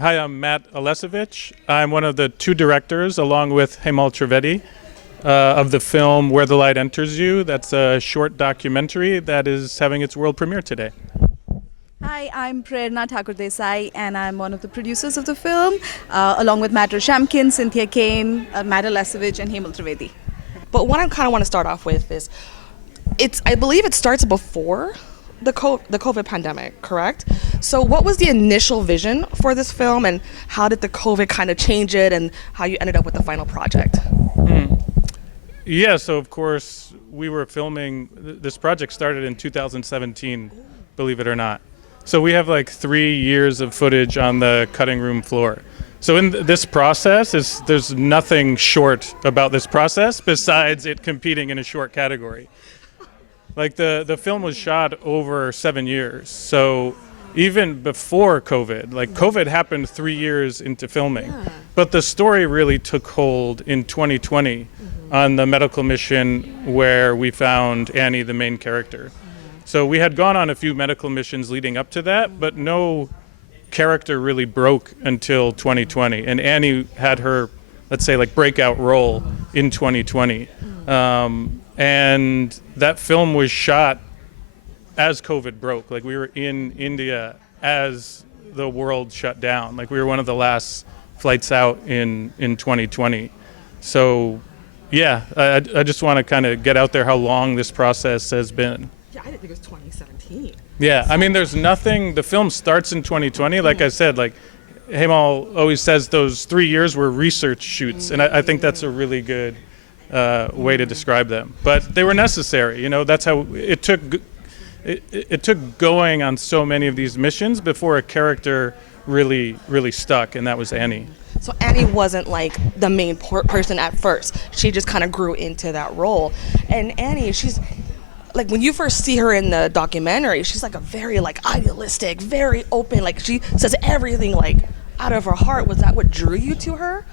Hi, I'm Matt Alesevich. I'm one of the two directors, along with Hemal Trivedi, of the film Where the Light Enters You. That's a short documentary that is having its world premiere today. Hi, I'm Prerna Thakur-Desai, and I'm one of the producers of the film, along with Matt Shamkin, Cynthia Kane, Matt Alesevich, and Hemal Trivedi. But what I kind of want to start off with is, I believe it starts before the COVID pandemic, correct? So what was the initial vision for this film, and how did the COVID kind of change it, and how you ended up with the final project? Yeah, so of course we were filming, this project started in 2017, believe it or not. So we have like 3 years of footage on the cutting room floor. So in this process, there's nothing short about this process besides it competing in a short category. Like the film was shot over 7 years. So even before COVID, like COVID happened 3 years into filming, but the story really took hold in 2020 on the medical mission where we found Aney, the main character. So we had gone on a few medical missions leading up to that, but no character really broke until 2020. And Aney had her, let's say, like breakout role in 2020. And that film was shot as COVID broke. Like we were in India as the world shut down. Like we were one of the last flights out in 2020. So yeah, I just want to kind of get out there how long this process has been. Yeah, I didn't think it was 2017. Yeah, I mean, there's nothing, the film starts in 2020. Like I said, like Hemal always says those 3 years were research shoots. And I think that's a really good way to describe them. But they were necessary, you know, that's how it took. It took going on so many of these missions before a character really stuck, and that was Aney. So Aney wasn't like the main person at first. She just kind of grew into that role. And Aney, she's like, when you first see her in the documentary, she's like a very like idealistic, very open, like she says everything like out of her heart. Was that what drew you to her?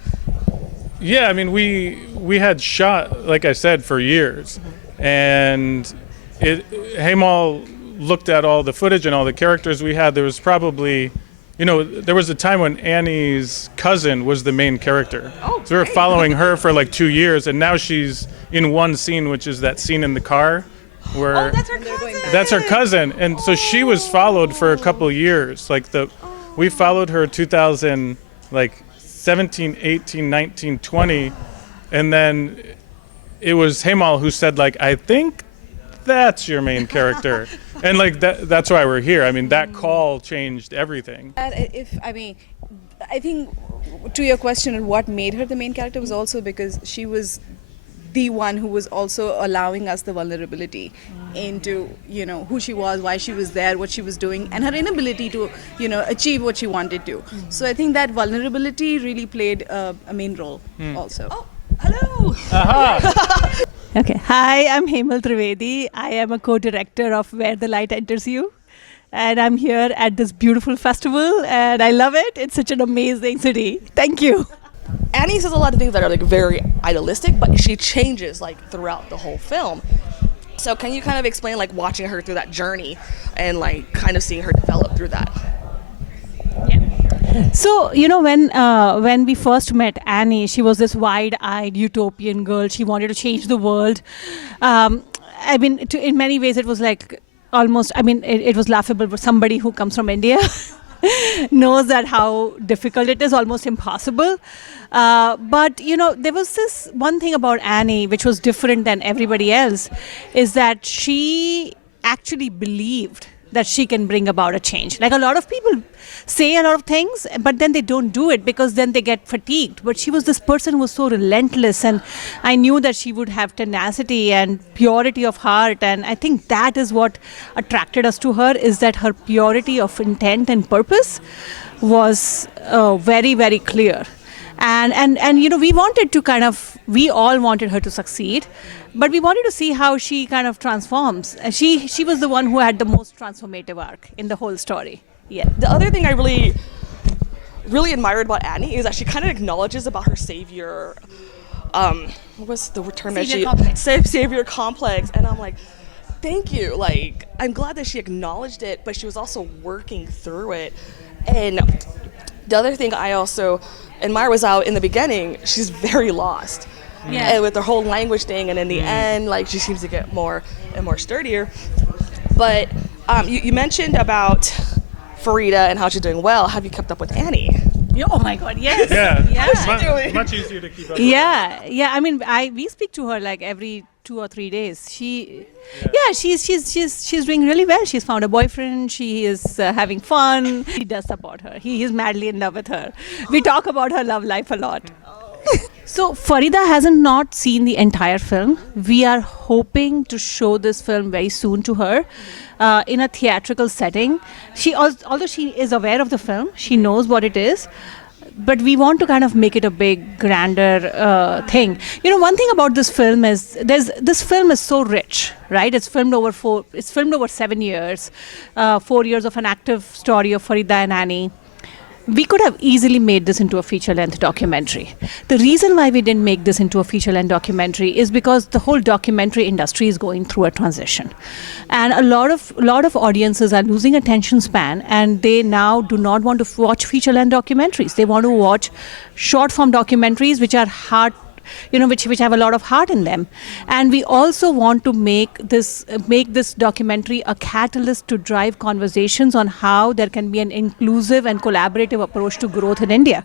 Yeah, I mean, we had shot, like I said, for years, and Hemal looked at all the footage and all the characters we had. There was probably, you know, there was a time when Aney's cousin was the main character. Oh, so we were following her for like 2 years, and now she's in one scene, which is that scene in the car where that's her cousin. That's her cousin. And so she was followed for a couple of years. Like we followed her 2000, like 17, 18, 19, 20, and then it was Hemal who said, like, I think that's your main character. And like that's why we're here. I mean, that call changed everything. I think to your question on what made her the main character was also because she was the one who was also allowing us the vulnerability into, you know, who she was, why she was there, what she was doing, and her inability to, you know, achieve what she wanted to. So I think that vulnerability really played a main role also. Oh, hello. Okay. Hi, I'm Hemal Trivedi. I am a co-director of Where the Light Enters You. And I'm here at this beautiful festival, and I love it. It's such an amazing city. Thank you. Aney says a lot of things that are like very idealistic, but she changes like throughout the whole film. So can you kind of explain like watching her through that journey and like kind of seeing her develop through that? So, you know, when we first met Aney, she was this wide-eyed utopian girl. She wanted to change the world. I mean, in many ways, it was like almost, I mean, it was laughable, but somebody who comes from India knows that how difficult it is, almost impossible. But, you know, there was this one thing about Aney, which was different than everybody else, is that she actually believed that she can bring about a change. Like a lot of people say a lot of things, but then they don't do it because then they get fatigued. But she was this person who was so relentless, and I knew that she would have tenacity and purity of heart. And I think that is what attracted us to her, is that her purity of intent and purpose was very, very clear. And you know, we all wanted her to succeed, but we wanted to see how she kind of transforms. And she was the one who had the most transformative arc in the whole story. Yeah. The other thing I really admired about Aney is that she kind of acknowledges about her savior. What was the term? Savior complex. And I'm like, thank you. Like, I'm glad that she acknowledged it, but she was also working through it. And The other thing I also admire was how in the beginning she's very lost. Yeah. And with the whole language thing, and in the end, like, she seems to get more and more sturdier. But you mentioned about Farida and how she's doing well. Have you kept up with Aney? Oh my God, yes. Yeah, much easier to keep up with. Yeah. I mean, we speak to her like every 2 or 3 days. She's doing really well. She's found a boyfriend. She is having fun. He does support her. He is madly in love with her. We talk about her love life a lot. So Farida hasn't not seen the entire film. We are hoping to show this film very soon to her in a theatrical setting. Although she is aware of the film, she knows what it is. But we want to kind of make it a big, grander thing. You know, one thing about this film is this film is so rich, right? It's filmed over 7 years, 4 years of an active story of Farida and Aney. We could have easily made this into a feature-length documentary. The reason why we didn't make this into a feature-length documentary is because the whole documentary industry is going through a transition. And a lot of audiences are losing attention span, and they now do not want to watch feature-length documentaries. They want to watch short-form documentaries which are which have a lot of heart in them. And we also want to make this documentary a catalyst to drive conversations on how there can be an inclusive and collaborative approach to growth in India.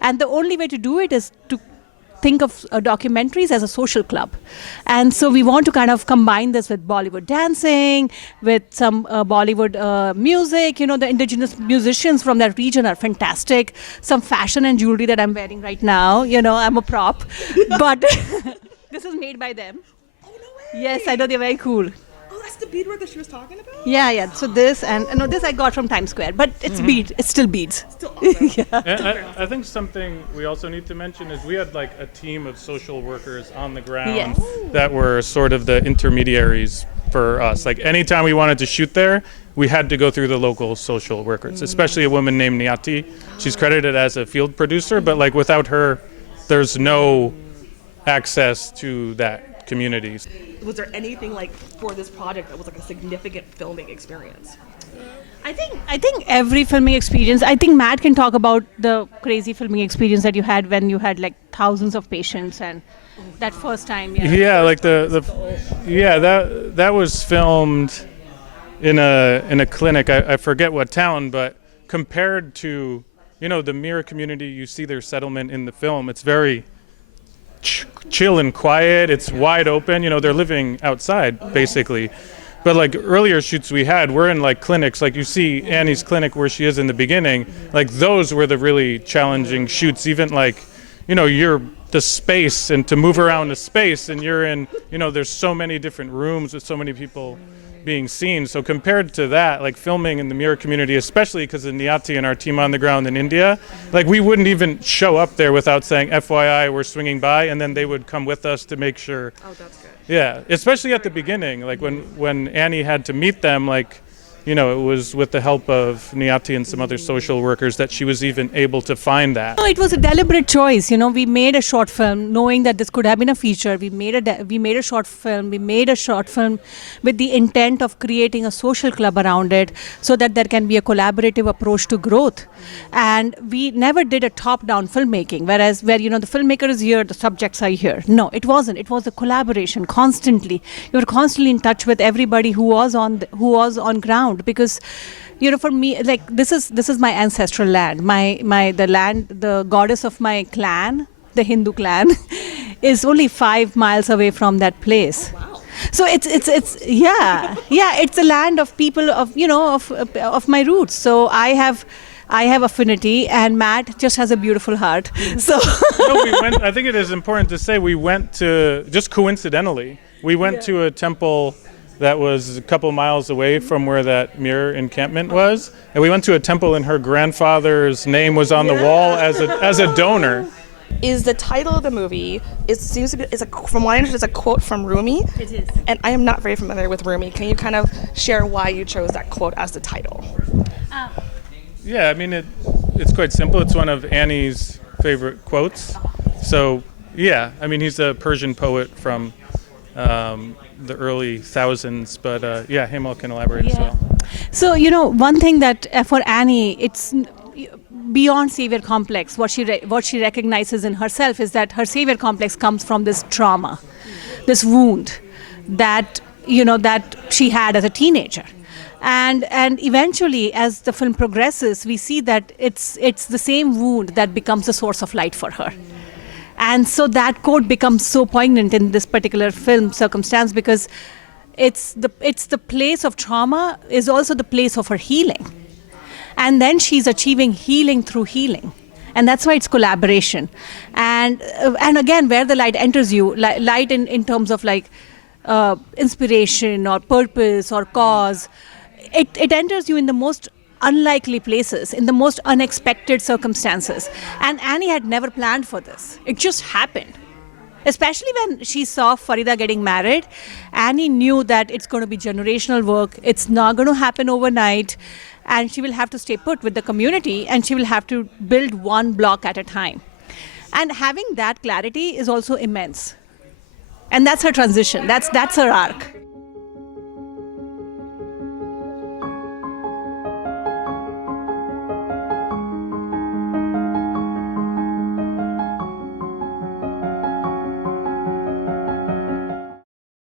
And the only way to do it is to think of documentaries as a social club. And so we want to kind of combine this with Bollywood dancing, with some Bollywood music. You know, the indigenous musicians from that region are fantastic. Some fashion and jewelry that I'm wearing right now. You know, I'm a prop. But this is made by them. Oh, no way. Yes, I know, they're very cool. Oh, that's the beadwork that she was talking about? Yeah. So this, and no, this I got from Times Square, but it's beads. It's still beads. Still awesome. And I think something we also need to mention is we had like a team of social workers on the ground Yes. that were sort of the intermediaries for us. Like anytime we wanted to shoot there, we had to go through the local social workers, especially a woman named Niyati. She's credited as a field producer, but like without her, there's no access to that community. Was there anything like for this project that was like a significant filming experience? I think every filming experience, I think Matt can talk about the crazy filming experience that you had when you had like thousands of patients and that first time. Yeah, like that was filmed in a clinic. I forget what town, but compared to, you know, the Mira community, you see their settlement in the film. It's very chill and quiet. It's wide open. You know, they're living outside basically. But like earlier shoots we had, we're in like clinics. Like you see Annie's clinic where she is in the beginning. Like those were the really challenging shoots. Even like, you know, you're the space and to move around the space, and you're in, you know, there's so many different rooms with so many people being seen. So compared to that, like filming in the Mira community, especially because of Niyati and our team on the ground in India, like we wouldn't even show up there without saying, FYI, we're swinging by, and then they would come with us to make sure. Oh, that's good. Yeah, especially at the beginning, like when Annie had to meet them, like, you know, it was with the help of Niyati and some other social workers that she was even able to find that. No, it was a deliberate choice. You know, we made a short film knowing that this could have been a feature. We made a short film. We made a short film with the intent of creating a social club around it so that there can be a collaborative approach to growth. And we never did a top-down filmmaking, where, you know, the filmmaker is here, the subjects are here. No, it wasn't. It was a collaboration constantly. You were constantly in touch with everybody who was on ground. Because, you know, for me, like this is my ancestral land. The goddess of my clan, the Hindu clan, is only 5 miles away from that place. Wow. So it's it's a land of people of my roots. So I have affinity, and Matt just has a beautiful heart. So I think it is important to say we went to, just coincidentally, to a temple that was a couple miles away from where that Mir encampment was, and we went to a temple, and her grandfather's name was on the wall as a donor. Is the title of the movie? It seems to be. From what I understand, it's a quote from Rumi. It is. And I am not very familiar with Rumi. Can you kind of share why you chose that quote as the title? Yeah, I mean it's quite simple. It's one of Annie's favorite quotes. So yeah, I mean he's a Persian poet from the early thousands, but yeah, Hemal can elaborate as well. So, you know, one thing that for Annie, beyond savior complex, what she recognizes in herself is that her savior complex comes from this trauma, this wound that that she had as a teenager. And eventually, as the film progresses, we see that it's the same wound that becomes the source of light for her. And so that quote becomes so poignant in this particular film circumstance, because it's the place of trauma is also the place of her healing. And then she's achieving healing through healing. And that's why it's collaboration. And again, where the light enters you, light in terms of like inspiration or purpose or cause, it enters you in the most unlikely places, in the most unexpected circumstances. And Aney had never planned for this. It just happened. Especially when she saw Farida getting married, Aney knew that it's going to be generational work. It's not going to happen overnight. And she will have to stay put with the community, and she will have to build one block at a time. And having that clarity is also immense. And that's her transition. That's her arc.